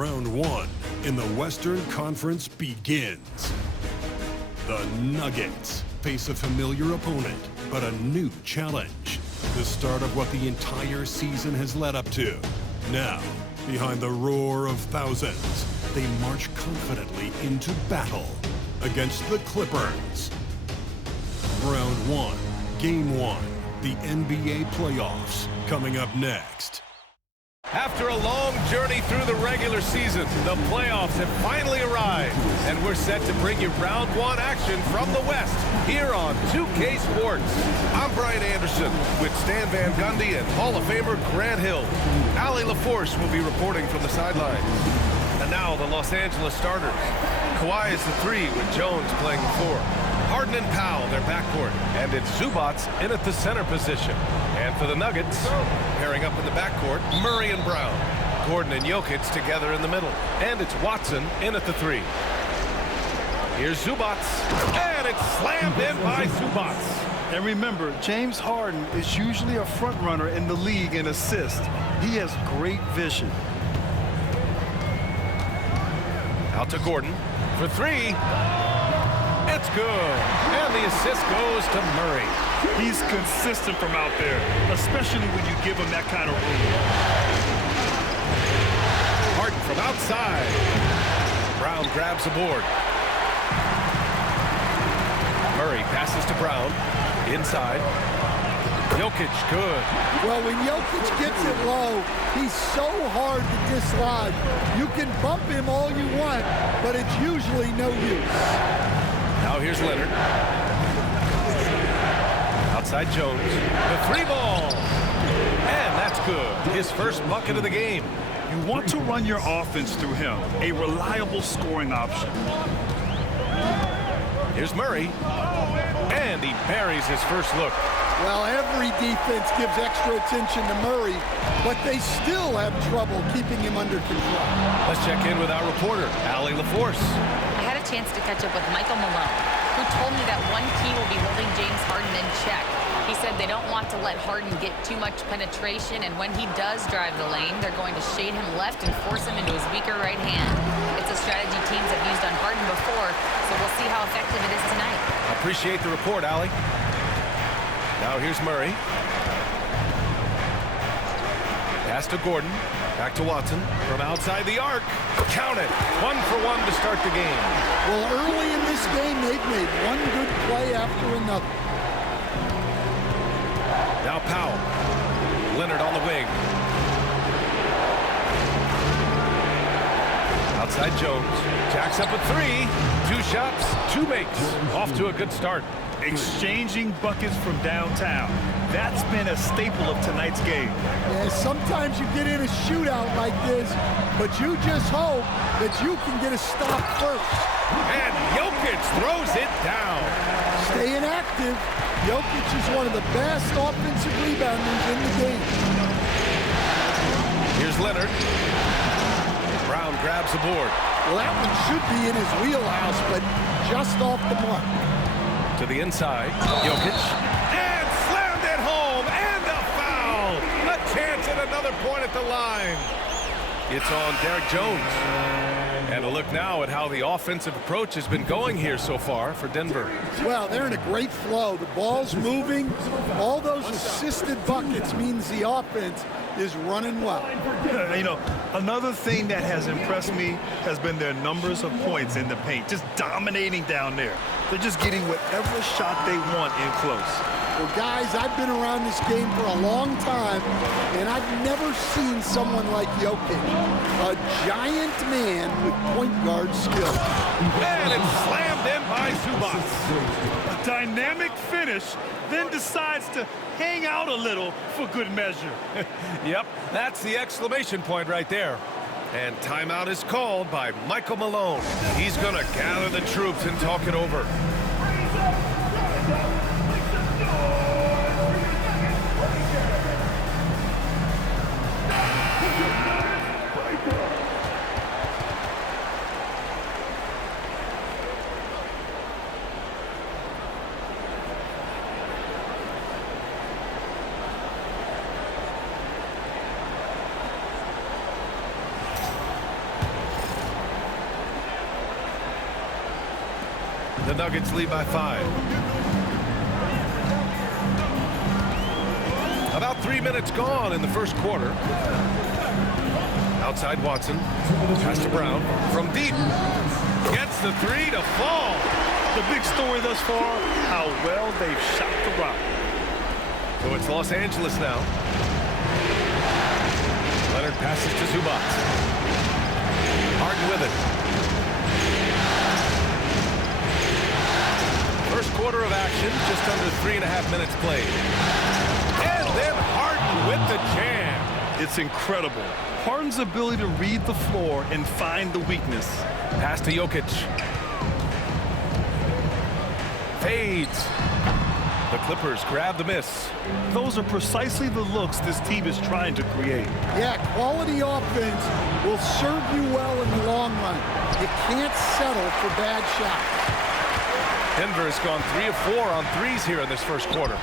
Round one in the Western Conference begins. The Nuggets face a familiar opponent, but a new challenge. The start of what the entire season has led up to. Now, behind the roar of thousands, they march confidently into battle against the Clippers. Round one, Game 1, the NBA playoffs, coming up next. After a long journey through the regular season, the playoffs have finally arrived, and we're set to bring you round one action from the West here on 2K Sports. I'm Brian Anderson with Stan Van Gundy and Hall of Famer Grant Hill. Allie LaForce will be reporting from the sidelines. And now the Los Angeles starters. Kawhi is the 3 with Jones playing the 4. Harden and Powell, their backcourt. And it's Zubac in at the center position. And for the Nuggets, pairing up in the backcourt, Murray and Brown. Gordon and Jokic together in the middle. And it's Watson in at the 3. Here's Zubac. And it's slammed in by Zubac. And remember, James Harden is usually a front runner in the league in assists. He has great vision. Out to Gordon for 3. It's good. And the assist goes to Murray. He's consistent from out there, especially when you give him that kind of room. Harden from outside. Brown grabs the board. Murray passes to Brown. Inside. Jokic, good. Well, when Jokic gets it low, he's so hard to dislodge. You can bump him all you want, but it's usually no use. Now here's Leonard. Outside Jones. The 3 ball. And that's good. His first bucket of the game. You want to run your offense through him, a reliable scoring option. Here's Murray. And he buries his first look. Well, every defense gives extra attention to Murray, but they still have trouble keeping him under control. Let's check in with our reporter, Allie LaForce. I had a chance to catch up with Michael Malone, who told me that one key will be holding James Harden in check. He said they don't want to let Harden get too much penetration, and when he does drive the lane, they're going to shade him left and force him into his weaker right hand. It's a strategy teams have used on Harden before, so we'll see how effective it is tonight. Appreciate the report, Allie. Now here's Murray. Pass to Gordon. Back to Watson. From outside the arc. Count it. 1 for 1 to start the game. Well, early in this game, they've made one good play after another. Now Powell. Leonard on the wing. Outside Jones. Jacks up a 3. 2 shots, 2 makes. Off to a good start. Exchanging buckets from downtown. That's been a staple of tonight's game. Yeah, sometimes you get in a shootout like this, but you just hope that you can get a stop first. And Jokic throws it down. Staying active, Jokic is one of the best offensive rebounders in the game. Here's Leonard. Brown grabs the board. Well, that one should be in his wheelhouse, but just off the mark. To the inside, Jokic. And slammed it home, and a foul. A chance at another point at the line. It's on Derek Jones. And a look now at how the offensive approach has been going here so far for Denver. Well, they're in a great flow. The ball's moving. All those assisted buckets means the offense is running well. You know, another thing that has impressed me has been their numbers of points in the paint, just dominating down there. They're just getting whatever shot they want in close. Well, guys, I've been around this game for a long time, and I've never seen someone like Jokic, a giant man with point guard skill. And it's slammed in by Zubac. A dynamic finish, then decides to hang out a little for good measure. Yep, that's the exclamation point right there. And timeout is called by Michael Malone. He's going to gather the troops and talk it over. The Nuggets lead by 5. About 3 minutes gone in the first quarter. Outside Watson. Pass to Brown. From deep. Gets the three to fall. The big story thus far, how well they've shot the rock. So it's Los Angeles now. Leonard passes to Zubac. Harden with it. First quarter of action, just under 3.5 minutes played. And then Harden with the jam. It's incredible. Harden's ability to read the floor and find the weakness. Pass to Jokic. Fades. The Clippers grab the miss. Those are precisely the looks this team is trying to create. Yeah, quality offense will serve you well in the long run. You can't settle for bad shots. Denver has gone 3 of 4 on threes here in this first quarter.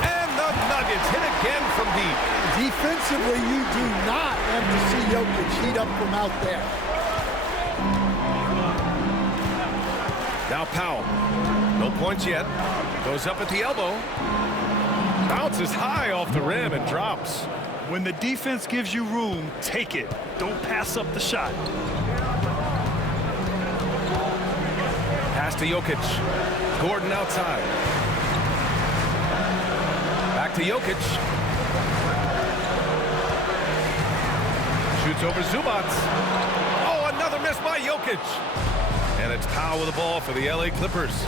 And the Nuggets hit again from deep. Defensively, you do not have to see Jokic heat up from out there. Now Powell. No points yet. Goes up at the elbow. Bounces high off the rim and drops. When the defense gives you room, take it. Don't pass up the shot. Pass to Jokic. Gordon outside. Back to Jokic. Shoots over Zubac. Oh, another miss by Jokic. And it's Powell with the ball for the LA Clippers.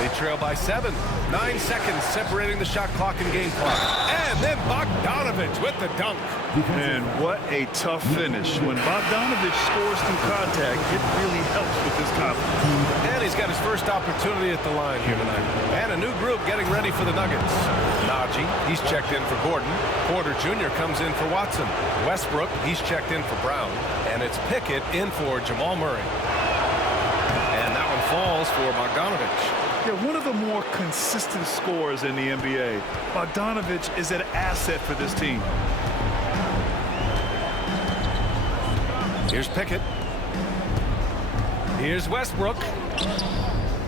They trail by 7. 9 seconds separating the shot clock and game clock. And then Bogdanovich with the dunk. And what a tough finish. When Bogdanovich scores through contact, it really helps with his confidence. And he's got his first opportunity at the line here tonight. And a new group getting ready for the Nuggets. Najee, he's checked in for Gordon. Porter Jr. comes in for Watson. Westbrook, he's checked in for Brown. And it's Pickett in for Jamal Murray. And that one falls for Bogdanovich. Yeah, one of the more consistent scorers in the NBA. Bogdanovich is an asset for this team. Here's Pickett. Here's Westbrook.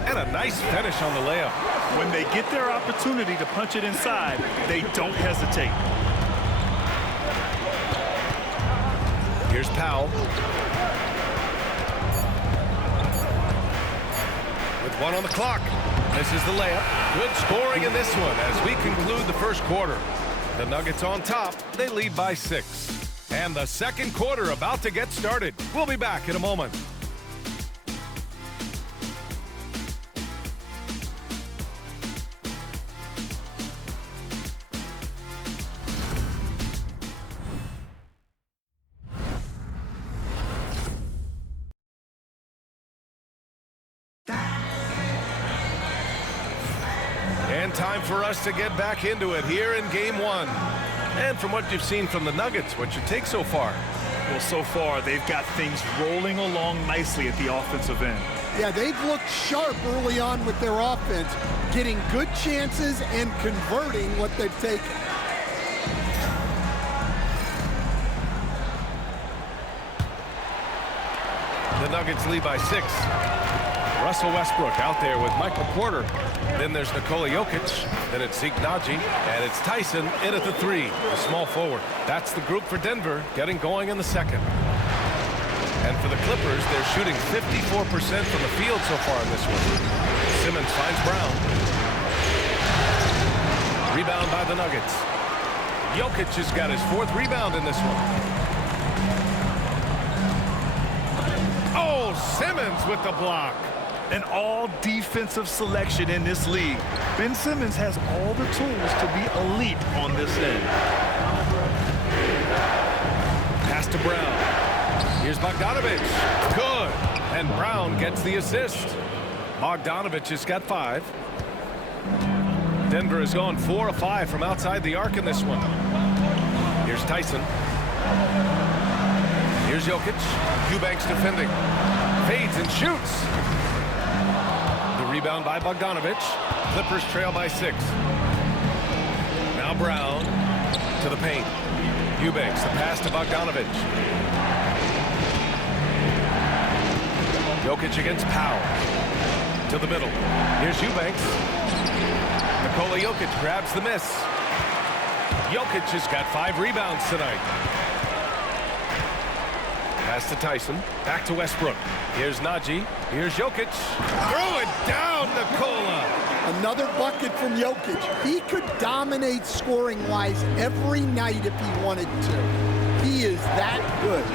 And a nice finish on the layup. When they get their opportunity to punch it inside, they don't hesitate. Here's Powell. With 1 on the clock. This is the layup. Good scoring in this one as we conclude the first quarter. The Nuggets on top. They lead by 6. And the second quarter about to get started. We'll be back in a moment. And time for us to get back into it here in Game 1. And from what you've seen from the Nuggets, what's your take so far? Well, so far, they've got things rolling along nicely at the offensive end. Yeah, they've looked sharp early on with their offense, getting good chances and converting what they've taken. The Nuggets lead by 6. Russell Westbrook out there with Michael Porter. Then there's Nikola Jokic. Then it's Zeke Naji. And it's Tyson in at the 3, the small forward. That's the group for Denver getting going in the second. And for the Clippers, they're shooting 54% from the field so far in this one. Simmons finds Brown. Rebound by the Nuggets. Jokic has got his 4th rebound in this one. Oh, Simmons with the block. An all-defensive selection in this league. Ben Simmons has all the tools to be elite on this end. Pass to Brown. Here's Bogdanovich. Good. And Brown gets the assist. Bogdanovich has got 5. Denver has gone 4 of 5 from outside the arc in this one. Here's Tyson. Here's Jokic. Eubanks defending. Fades and shoots. Rebound by Bogdanovich. Clippers trail by 6. Now Brown to the paint. Eubanks, the pass to Bogdanovich. Jokic against Powell. To the middle. Here's Eubanks. Nikola Jokic grabs the miss. Jokic has got 5 rebounds tonight. Pass to Tyson. Back to Westbrook. Here's Najee. Here's Jokic. Throw it down, Nikola. Another bucket from Jokic. He could dominate scoring-wise every night if he wanted to. He is that good.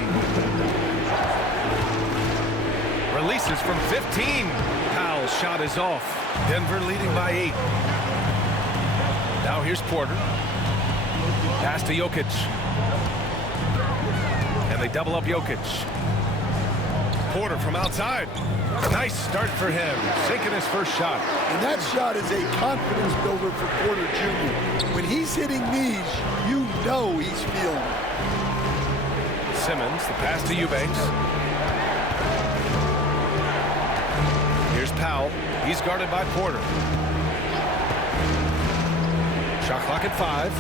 Releases from 15. Powell's shot is off. Denver leading by 8. Now here's Porter. Pass to Jokic. And they double up Jokic. Porter from outside. Nice start for him. Sinking his first shot. And that shot is a confidence builder for Porter Jr. When he's hitting these, you know he's feeling it. Simmons, the pass to Eubanks. Here's Powell. He's guarded by Porter. Shot clock at 5.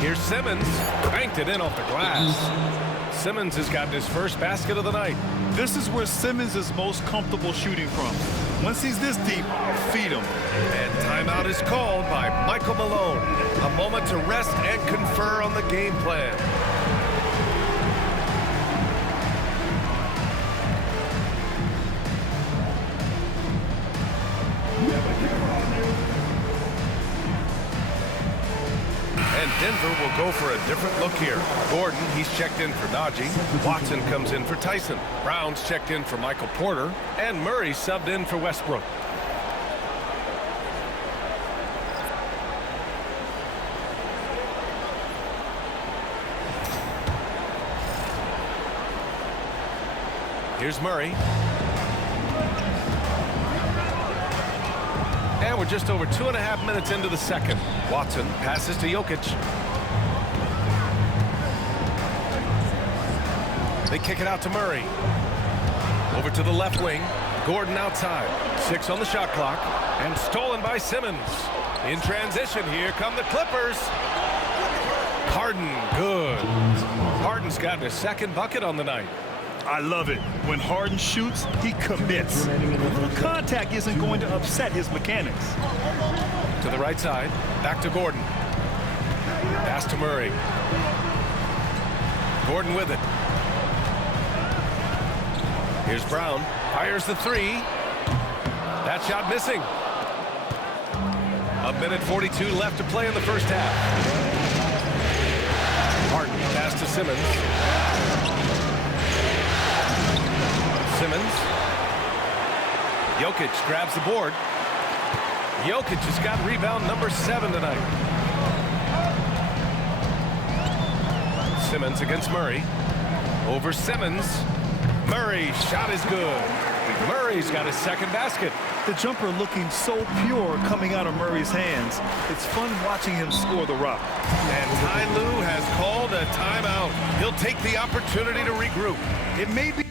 Here's Simmons. Banked it in off the glass. Simmons has gotten his first basket of the night. This is where Simmons is most comfortable shooting from. Once he's this deep, feed him. And timeout is called by Michael Malone. A moment to rest and confer on the game plan. And Denver will go for a different look here. Gordon, he's checked in for Najee. Watson comes in for Tyson. Brown's checked in for Michael Porter. And Murray subbed in for Westbrook. Here's Murray. And we're just over 2.5 minutes into the second. Watson passes to Jokic. They kick it out to Murray. Over to the left wing. Gordon outside. 6 on the shot clock. And stolen by Simmons. In transition, here come the Clippers. Harden, good. Harden's gotten his second bucket on the night. I love it. When Harden shoots, he commits. A little contact isn't going to upset his mechanics. To the right side. Back to Gordon. Pass to Murray. Gordon with it. Here's Brown. Fires the 3. That shot missing. 1:42 left to play in the first half. Harden pass to Simmons. Simmons. Jokic grabs the board. Jokic has got rebound number 7 tonight. Simmons against Murray. Over Simmons. Murray's shot is good. Murray's got his second basket. The jumper looking so pure coming out of Murray's hands. It's fun watching him score the rock. And Ty Lue has called a timeout. He'll take the opportunity to regroup. It may be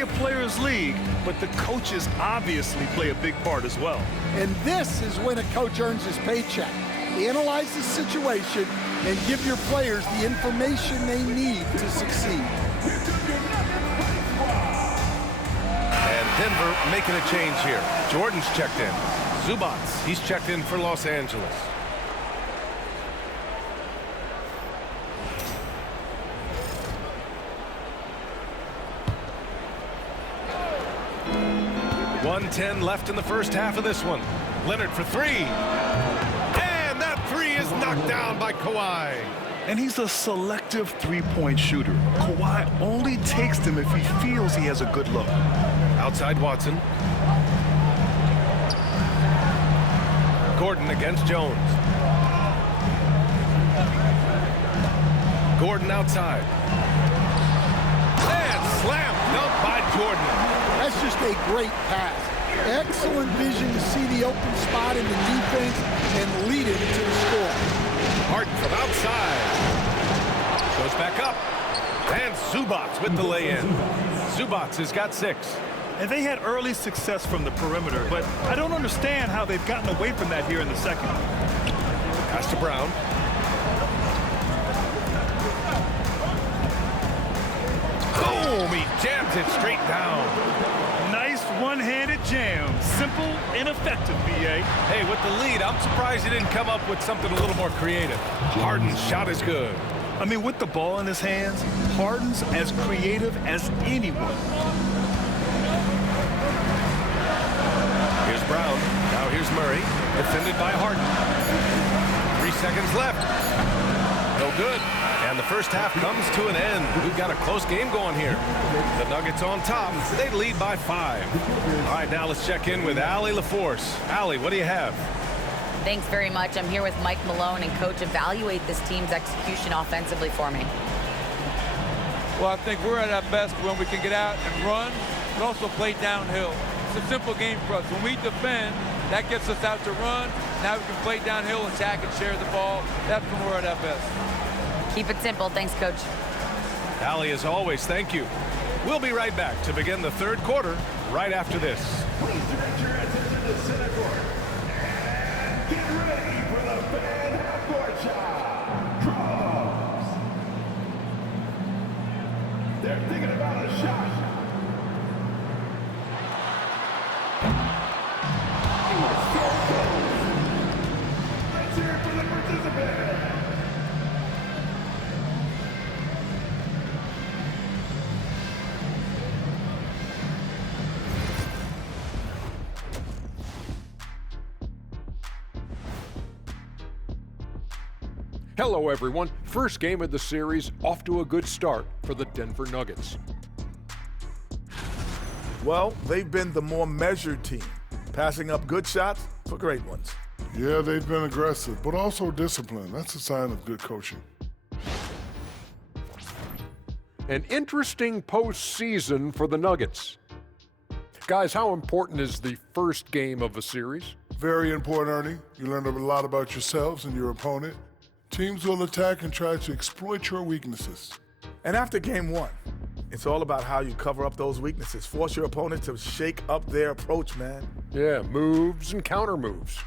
a players' league, but the coaches obviously play a big part as well. And this is when a coach earns his paycheck. Analyze the situation and give your players the information they need to succeed. And Denver making a change here. Jordan's checked in. Zubats, he's checked in for Los Angeles. .110 left in the first half of this one. Leonard for 3. And that 3 is knocked down by Kawhi. And he's a selective three-point shooter. Kawhi only takes them if he feels he has a good look. Outside Watson. Gordon against Jones. Gordon outside. And slam dunk by Jordan. That's just a great pass. Excellent vision to see the open spot in the defense and lead it to the score. Harden from outside. Goes back up. And Zubats with the lay-in. Zubats has got 6. And they had early success from the perimeter, but I don't understand how they've gotten away from that here in the second. Pass to Brown. Boom! He jams it straight down. Nice one-handed jam. Simple and effective, B.A. Hey, with the lead, I'm surprised he didn't come up with something a little more creative. Harden's shot is good. I mean, with the ball in his hands, Harden's as creative as anyone. Here's Brown. Now here's Murray. Defended by Harden. 3 seconds left. No good. And the first half comes to an end. We've got a close game going here. The Nuggets on top. They lead by 5. All right, now let's check in with Allie LaForce. Allie, what do you have? Thanks very much. I'm here with Mike Malone, and Coach, evaluate this team's execution offensively for me. Well, I think we're at our best when we can get out and run, but also play downhill. It's a simple game for us. When we defend, that gets us out to run. Now we can play downhill, attack, and share the ball. That's when we're at our best. Keep it simple. Thanks, Coach. Allie, as always, thank you. We'll be right back to begin the third quarter right after this. Please direct your attention to center court. Get ready for the fan half-court shot. Cross. They're thinking about a shot. Let's hear it for the participant. Hello, everyone. First game of the series, off to a good start for the Denver Nuggets. Well, they've been the more measured team, passing up good shots for great ones. Yeah, they've been aggressive, but also disciplined. That's a sign of good coaching. An interesting postseason for the Nuggets. Guys, how important is the first game of a series? Very important, Ernie. You learn a lot about yourselves and your opponent. Teams will attack and try to exploit your weaknesses. And after game 1, it's all about how you cover up those weaknesses. Force your opponent to shake up their approach, man. Yeah, moves and counter moves.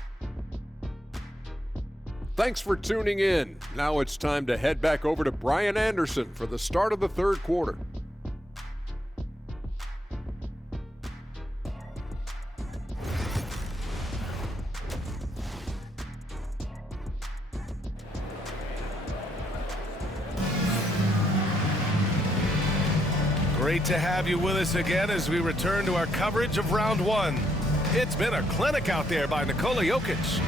Thanks for tuning in. Now it's time to head back over to Brian Anderson for the start of the third quarter. Great to have you with us again as we return to our coverage of round 1. It's been a clinic out there by Nikola Jokic.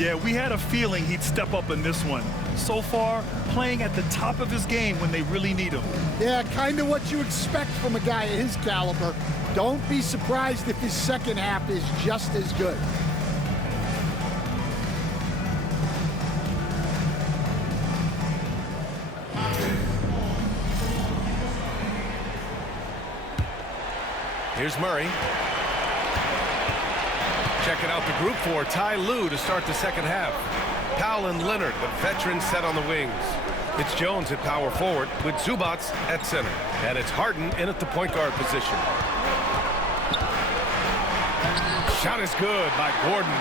Yeah, we had a feeling he'd step up in this one. So far, playing at the top of his game when they really need him. Yeah, kind of what you expect from a guy of his caliber. Don't be surprised if his second half is just as good. Here's Murray. Checking out the group for Ty Lue to start the second half. Powell and Leonard, the veterans, set on the wings. It's Jones at power forward with Zubac at center. And it's Harden in at the point guard position. Shot is good by Gordon.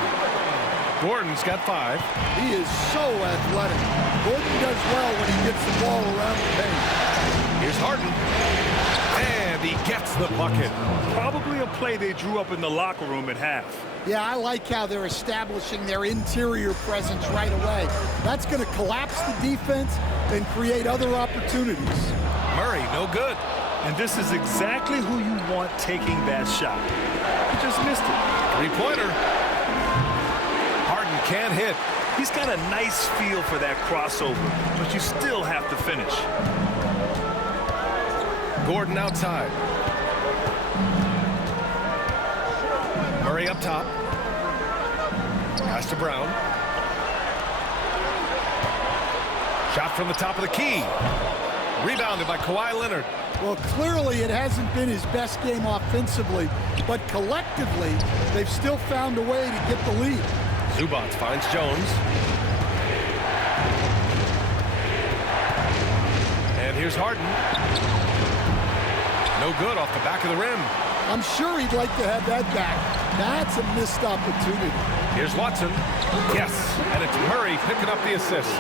Gordon's got 5. He is so athletic. Gordon does well when he gets the ball around the paint. Here's Harden. And he gets the bucket. Probably a play they drew up in the locker room at half. Yeah, I like how they're establishing their interior presence right away. That's going to collapse the defense and create other opportunities. Murray, no good. And this is exactly who you want taking that shot. He just missed it. Three-pointer. Harden can't hit. He's got a nice feel for that crossover, but you still have to finish. Gordon outside. Murray up top. Pass to Brown. Shot from the top of the key. Rebounded by Kawhi Leonard. Well, clearly it hasn't been his best game offensively, but collectively, they've still found a way to get the lead. Zubac finds Jones. And here's Harden. No good off the back of the rim. I'm sure he'd like to have that back. That's a missed opportunity. Here's Watson. Yes, and it's Murray picking up the assist.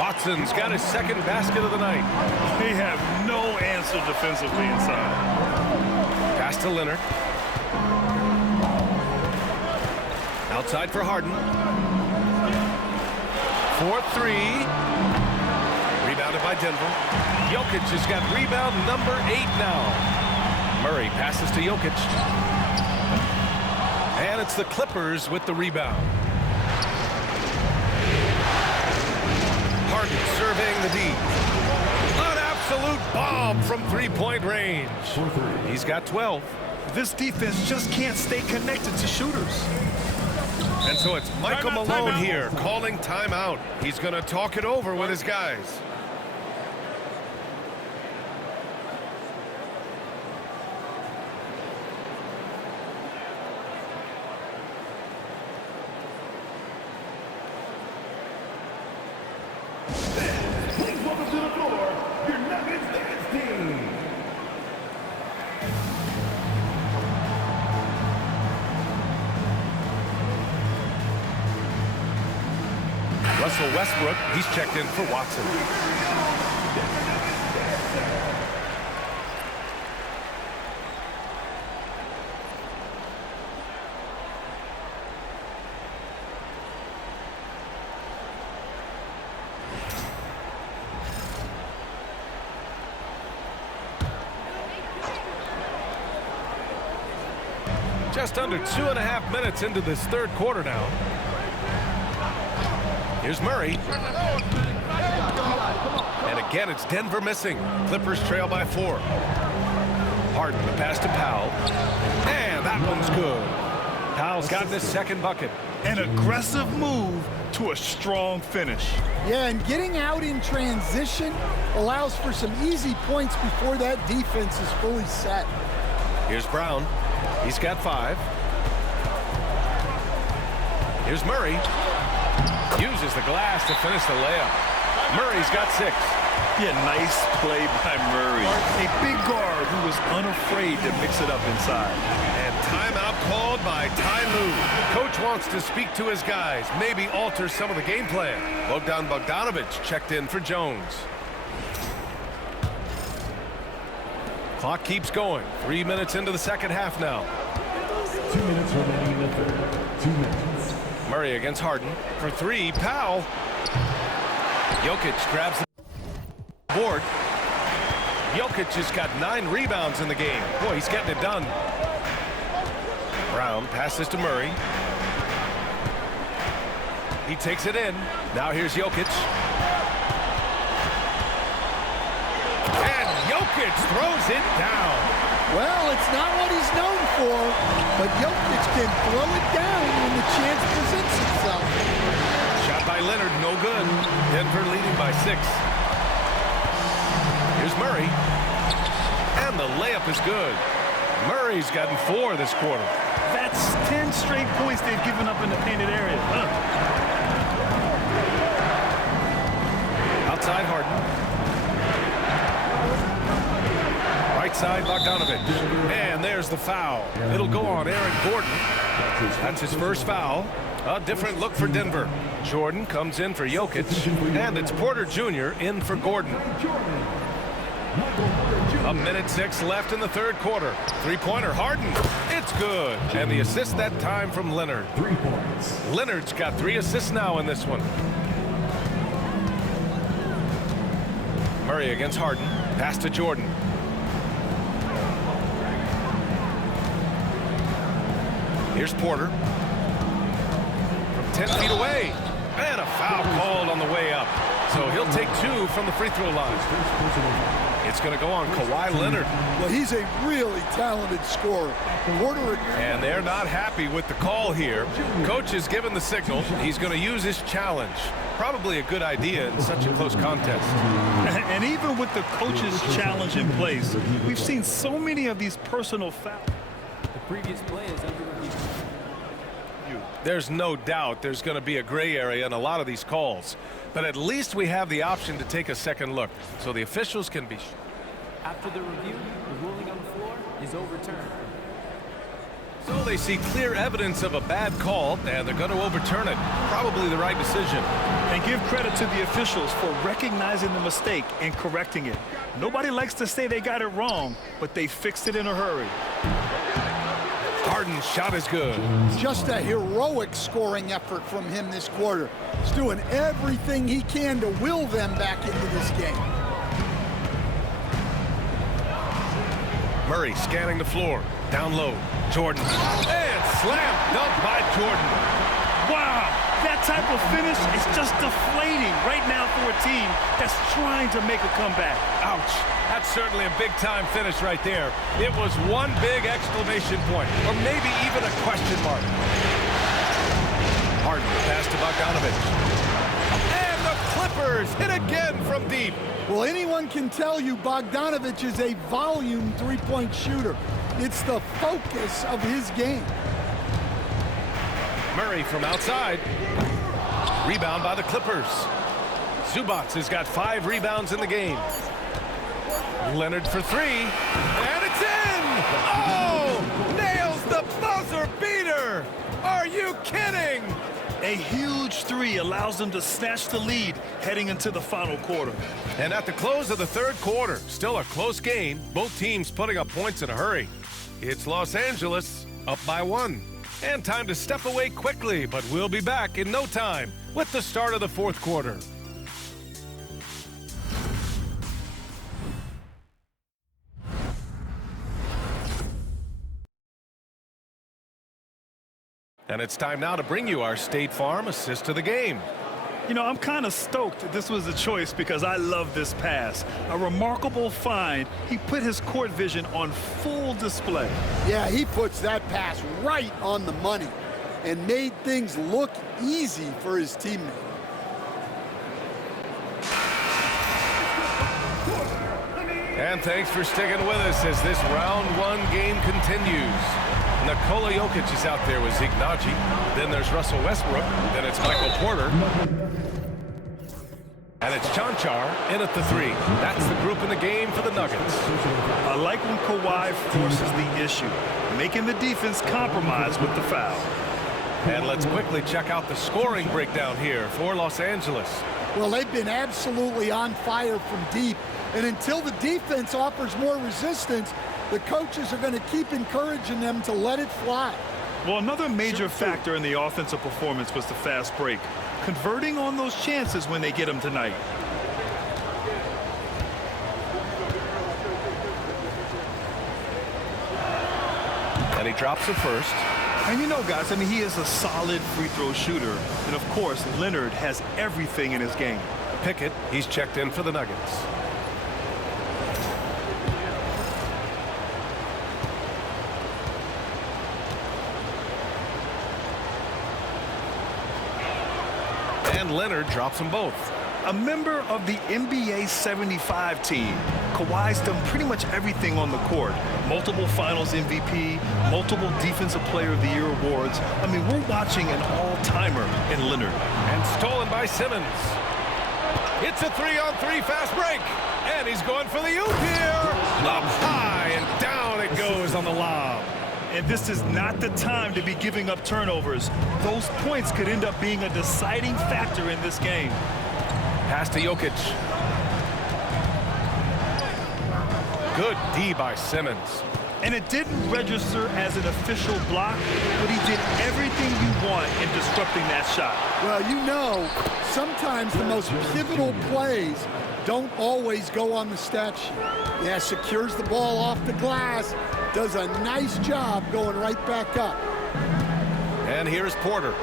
Watson's got his second basket of the night. They have no answer defensively inside. Pass to Leonard. Outside for Harden. 4-3. Rebounded by Denver. Jokic has got rebound number 8 now. Murray passes to Jokic. And it's the Clippers with the rebound. Harden surveying the D. An absolute bomb from three-point range. He's got 12. This defense just can't stay connected to shooters. And so it's Michael Timeout, Malone timeout. here calling timeout. He's going to talk it over with his guys. Please welcome to the floor, your Nuggets dance team. Russell Westbrook, he's checked in for Watson. Just under 2.5 minutes into this third quarter now. Here's Murray. And again, it's Denver missing. Clippers trail by 4. Harden, the pass to Powell. And that one's good. Powell's gotten his second bucket. An aggressive move to a strong finish. Yeah, and getting out in transition allows for some easy points before that defense is fully set. Here's Brown. He's got 5. Here's Murray. Uses the glass to finish the layup. Murray's got 6. Yeah, nice play by Murray. A big guard who was unafraid to mix it up inside. And timeout called by Ty Lue. Coach wants to speak to his guys, maybe alter some of the game plan. Bogdan Bogdanović checked in for Jones. Clock keeps going. 3 minutes into the second half now. 2 minutes remaining in the third. 2 minutes. Murray against Harden. For 3, Powell. Jokic grabs the board. Jokic has got 9 rebounds in the game. Boy, he's getting it done. Brown passes to Murray. He takes it in. Now here's Jokic. And Jokic throws it down. Well, it's not what he's known for, but Jokic can throw it down when the chance presents itself. Shot by Leonard, no good. Denver leading by 6. Here's Murray. And the layup is good. Murray's gotten 4 this quarter. That's 10 straight points they've given up in the painted area. Outside Harden. Right side Bogdanović. And there's the foul. It'll go on Aaron Gordon. That's his first foul. A different look for Denver. Jordan comes in for Jokic. And it's Porter Jr. in for Gordon. 1:06 left in the third quarter. Three-pointer Harden. It's good. And the assist that time from Leonard. 3 points. Leonard's got 3 assists now in this one. Murray against Harden. Pass to Jordan. Here's Porter. From 10 feet away. And a foul called on the way up. So he'll take 2 from the free throw line. It's going to go on Kawhi Leonard. Well, he's a really talented scorer. Porter. And they're not happy with the call here. Coach has given the signal. He's going to use his challenge. Probably a good idea in such a close contest. And even with the coach's challenge in place, we've seen so many of these personal fouls. The previous play is under review. There's no doubt there's going to be a gray area in a lot of these calls. But at least we have the option to take a second look, so the officials can be sure. After the review, the ruling on the floor is overturned. So they see clear evidence of a bad call, and they're going to overturn it. Probably the right decision. And give credit to the officials for recognizing the mistake and correcting it. Nobody likes to say they got it wrong, but they fixed it in a hurry. Harden's shot is good. Just a heroic scoring effort from him this quarter. He's doing everything he can to will them back into this game. Murray scanning the floor. Down low. Jordan. And slam dunk by Jordan. Wow, that type of finish is just deflating right now for a team that's trying to make a comeback. Ouch. That's certainly a big-time finish right there. It was one big exclamation point, or maybe even a question mark. Harden pass to Bogdanović. And the Clippers hit again from deep. Well, anyone can tell you Bogdanović is a volume three-point shooter. It's the focus of his game. Murray from outside. Rebound by the Clippers. Zubac has got 5 rebounds in the game. Leonard for 3. And it's in! Oh! Nails the buzzer beater! Are you kidding? A huge 3 allows them to snatch the lead heading into the final quarter. And at the close of the third quarter, still a close game. Both teams putting up points in a hurry. It's Los Angeles up by 1. And time to step away quickly, but we'll be back in no time with the start of the fourth quarter. And it's time now to bring you our State Farm assist to the game. You know, I'm kind of stoked this was a choice because I love this pass. A remarkable find. He put his court vision on full display. Yeah, he puts that pass right on the money and made things look easy for his teammate. And thanks for sticking with us as this round 1 game continues. Nikola Jokic is out there with Zeke Naji. Then there's Russell Westbrook. Then it's Michael Porter. And it's Cancar in at the 3. That's the group in the game for the Nuggets. I like when Kawhi forces the issue, making the defense compromise with the foul. And let's quickly check out the scoring breakdown here for Los Angeles. Well, they've been absolutely on fire from deep. And until the defense offers more resistance, the coaches are going to keep encouraging them to let it fly. Well, another major factor in the offensive performance was the fast break, converting on those chances when they get them tonight. And he drops the first. And you know, guys, I mean, he is a solid free throw shooter. And, of course, Leonard has everything in his game. Pickett, he's checked in for the Nuggets. And Leonard drops them both. A member of the NBA 75 team, Kawhi's done pretty much everything on the court. Multiple Finals MVP, multiple Defensive Player of the Year awards. I mean, we're watching an all-timer in Leonard. And stolen by Simmons. It's a 3-on-3 fast break. And he's going for the oop here. Up high and down it goes on the lob. And this is not the time to be giving up turnovers. Those points could end up being a deciding factor in this game. Pass to Jokic. Good D by Simmons. And it didn't register as an official block, but he did everything you want in disrupting that shot. Well, you know, sometimes the most pivotal plays don't always go on the stat sheet. Yeah, secures the ball off the glass, does a nice job going right back up. And here's Porter.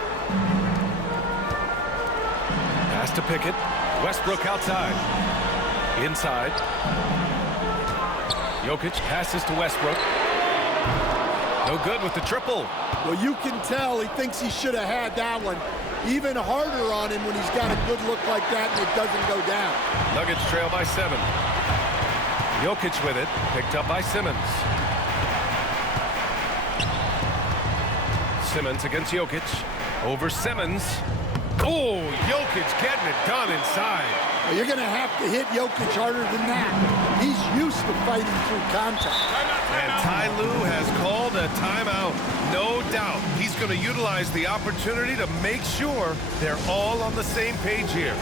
Pass to Pickett. Westbrook outside. Inside. Jokic passes to Westbrook. No good with the triple. Well, you can tell he thinks he should have had that one. Even harder on him when he's got a good look like that and it doesn't go down. Nuggets trail by 7. Jokic with it, picked up by Simmons. Simmons against Jokic. Over Simmons. Oh, Jokic getting it done inside. Well, you're going to have to hit Jokic harder than that. He's used to fighting through contact. And Ty Lue has called called a timeout. No doubt he's going to utilize the opportunity to make sure they're all on the same page here.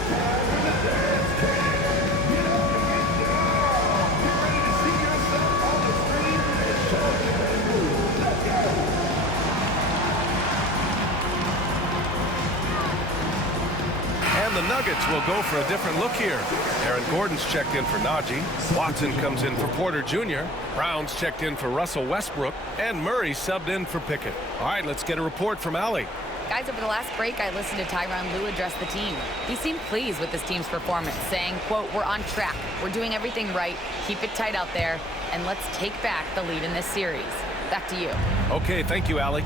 And the Nuggets will go for a different look here. Aaron Gordon's checked in for Najee. Watson comes in for Porter Jr. Brown's checked in for Russell Westbrook. And Murray subbed in for Pickett. All right, let's get a report from Allie. Guys, over the last break, I listened to Tyronn Lue address the team. He seemed pleased with his team's performance, saying, quote, "We're on track. We're doing everything right. Keep it tight out there. And let's take back the lead in this series." Back to you. Okay, thank you, Allie.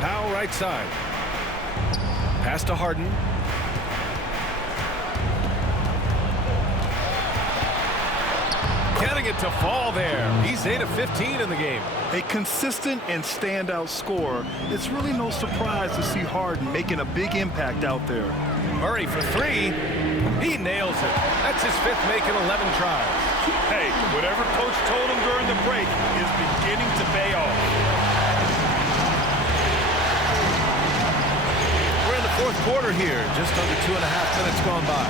Powell right side. Pass to Harden. Getting it to fall there. He's 8 of 15 in the game. A consistent and standout scorer. It's really no surprise to see Harden making a big impact out there. Murray for three. He nails it. That's his fifth making 11 tries. Hey, whatever coach told him during the break is beginning to pay off. We're in the fourth quarter here. Just under 2.5 minutes gone by.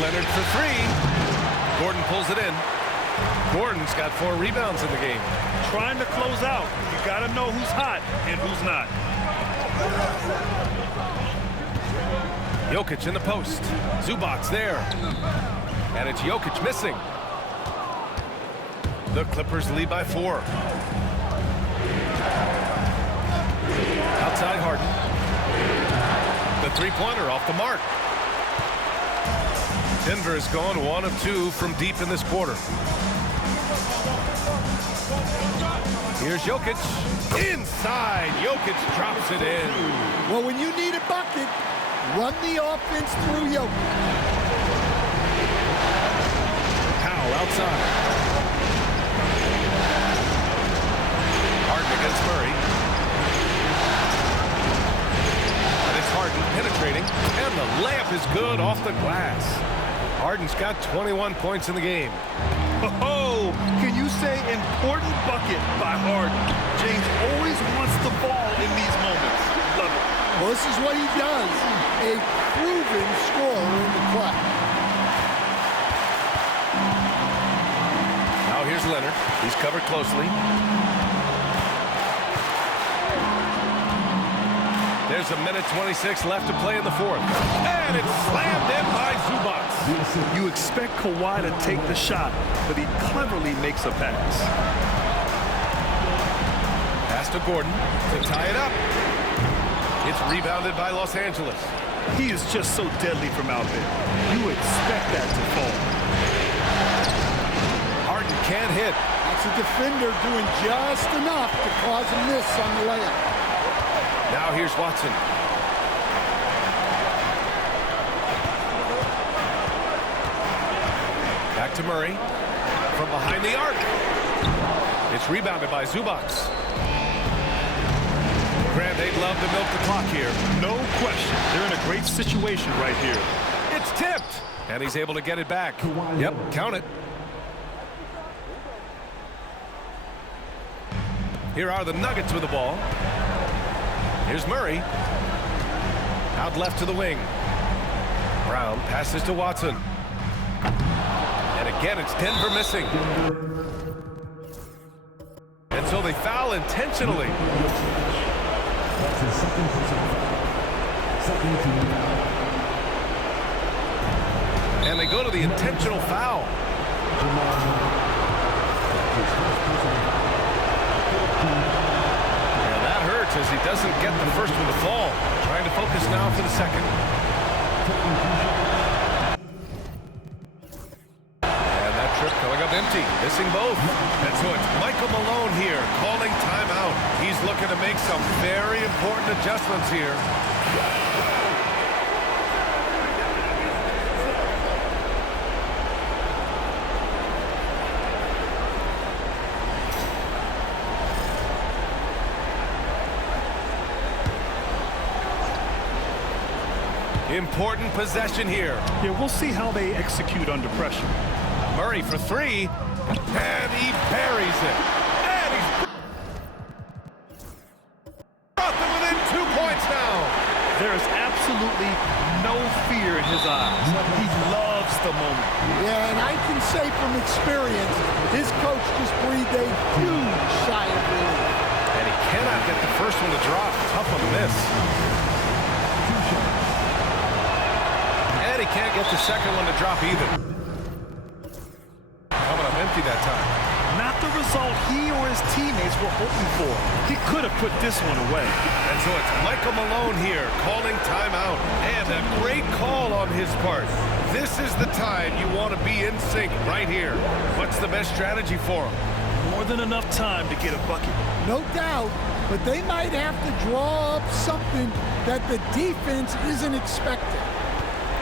Leonard for three. Gordon pulls it in. Gordon's got 4 rebounds in the game. Trying to close out. You got to know who's hot and who's not. Jokic in the post. Zubac's there. And it's Jokic missing. The Clippers lead by 4. Outside Harden. The three-pointer off the mark. Denver has gone 1 of 2 from deep in this quarter. Here's Jokic. Inside. Jokic drops it in. Well, when you need a bucket, run the offense through Jokic. Powell outside. Harden against Murray. And it's Harden penetrating. And the layup is good off the glass. Harden's got 21 points in the game. Oh, can you say important bucket by Harden? James always wants the ball in these moments. Love it. Well, this is what he does. A proven scorer in the clutch. Now here's Leonard. He's covered closely. There's a minute 26 left to play in the fourth. And it's slammed in by Zubac. You expect Kawhi to take the shot, but he cleverly makes a pass. Pass to Gordon to tie it up. It's rebounded by Los Angeles. He is just so deadly from out there. You expect that to fall. Harden can't hit. That's a defender doing just enough to cause a miss on the layup. Now here's Watson. Back to Murray. From behind the arc. It's rebounded by Zubac. Grant, they'd love to milk the clock here. No question. They're in a great situation right here. It's tipped. And he's able to get it back. Yep, count it. Here are the Nuggets with the ball. Here's Murray. Out left to the wing. Brown passes to Watson. And again, it's Denver missing. And so they foul intentionally. And they go to the intentional foul. And that hurts as he doesn't get the first one to fall. Trying to focus now for the second. And that trip coming up empty, missing both. And so it's Michael Malone here calling timeout. He's looking to make some very important adjustments here. Important possession here. Yeah, we'll see how they execute under pressure. Murray for three. And he buries it. And he's brought them within 2 points now. There is absolutely no fear in his eyes. He loves the moment. Yeah, and I can say from experience, his coach just breathed a huge sigh of relief. And he cannot get the first one to drop. Tough one to miss. And he can't get the second one to drop either. Coming up empty that time. Not the result he or his teammates were hoping for. He could have put this one away. And so it's Michael Malone here calling timeout. And a great call on his part. This is the time you want to be in sync right here. What's the best strategy for him? More than enough time to get a bucket. No doubt, but they might have to draw up something that the defense isn't expecting.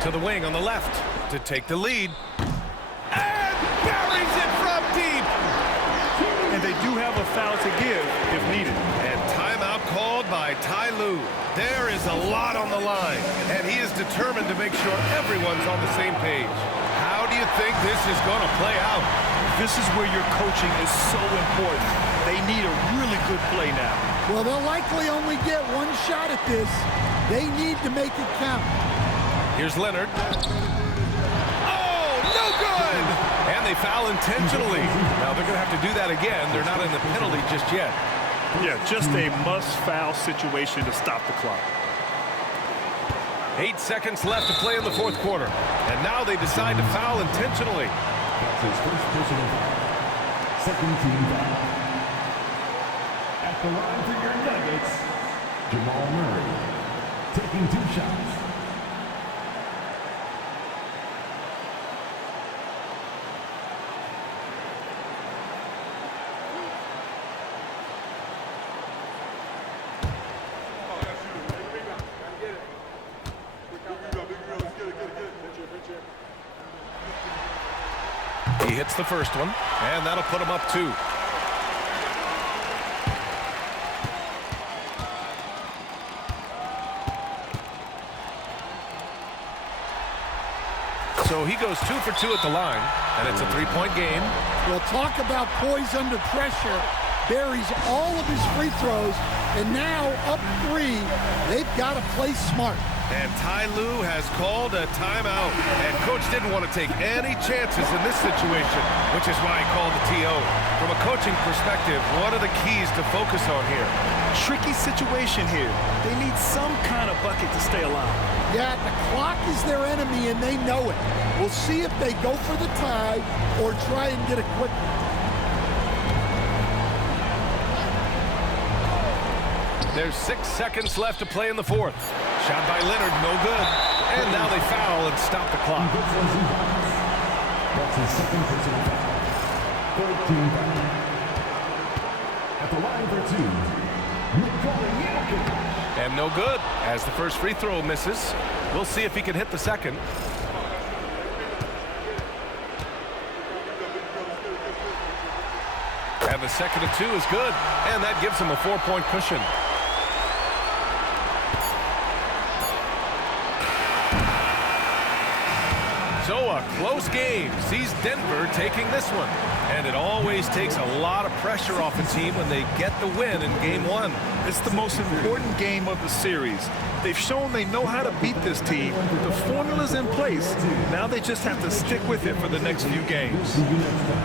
To the wing on the left to take the lead. And buries it from deep. And they do have a foul to give if needed. And timeout called by Ty Lue. There is a lot on the line, and he is determined to make sure everyone's on the same page. How do you think this is going to play out? This is where your coaching is so important. They need a really good play now. Well, they'll likely only get one shot at this. They need to make it count. Here's Leonard. Oh, no good! And they foul intentionally. Now they're going to have to do that again. They're not in the penalty just yet. Yeah, just a must-foul situation to stop the clock. 8 seconds left to play in the fourth quarter. And now they decide to foul intentionally. That's his first personal foul. Second team foul. At the line for your Nuggets, Jamal Murray, taking 2 shots. He hits the first one, and that'll put him up 2. So he goes 2 for 2 at the line, and it's a 3-point game. Well, talk about poise under pressure. Buries all of his free throws, and now up 3. They've got to play smart. And Ty Lue has called a timeout. And Coach didn't want to take any chances in this situation, which is why he called the TO. From a coaching perspective, what are the keys to focus on here? Tricky situation here. They need some kind of bucket to stay alive. Yeah, the clock is their enemy, and they know it. We'll see if they go for the tie or try and get a quick one. There's 6 seconds left to play in the fourth. Shot by Leonard, no good. And now they foul and stop the clock. That's his second personal foul. Third team foul. At the line for 2, Nikola Jokic. And no good, as the first free throw misses. We'll see if he can hit the second. And the second of 2 is good. And that gives him a 4-point cushion. So a close game sees Denver taking this one. And it always takes a lot of pressure off a team when they get the win in Game 1. It's the most important game of the series. They've shown they know how to beat this team. The formula's in place. Now they just have to stick with it for the next few games.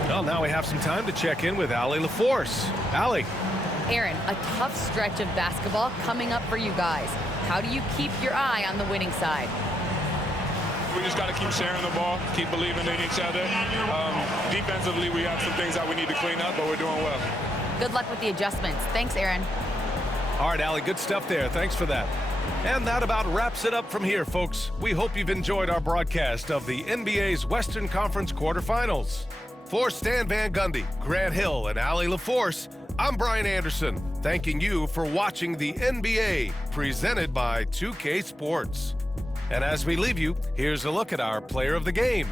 Well, now we have some time to check in with Allie LaForce. Allie. Aaron, a tough stretch of basketball coming up for you guys. How do you keep your eye on the winning side? We just got to keep sharing the ball, keep believing in each other. Defensively, we have some things that we need to clean up, but we're doing well. Good luck with the adjustments. Thanks, Aaron. All right, Allie, good stuff there. Thanks for that. And that about wraps it up from here, folks. We hope you've enjoyed our broadcast of the NBA's Western Conference quarterfinals. For Stan Van Gundy, Grant Hill, and Allie LaForce, I'm Brian Anderson, thanking you for watching the NBA, presented by 2K Sports. And as we leave you, here's a look at our player of the game.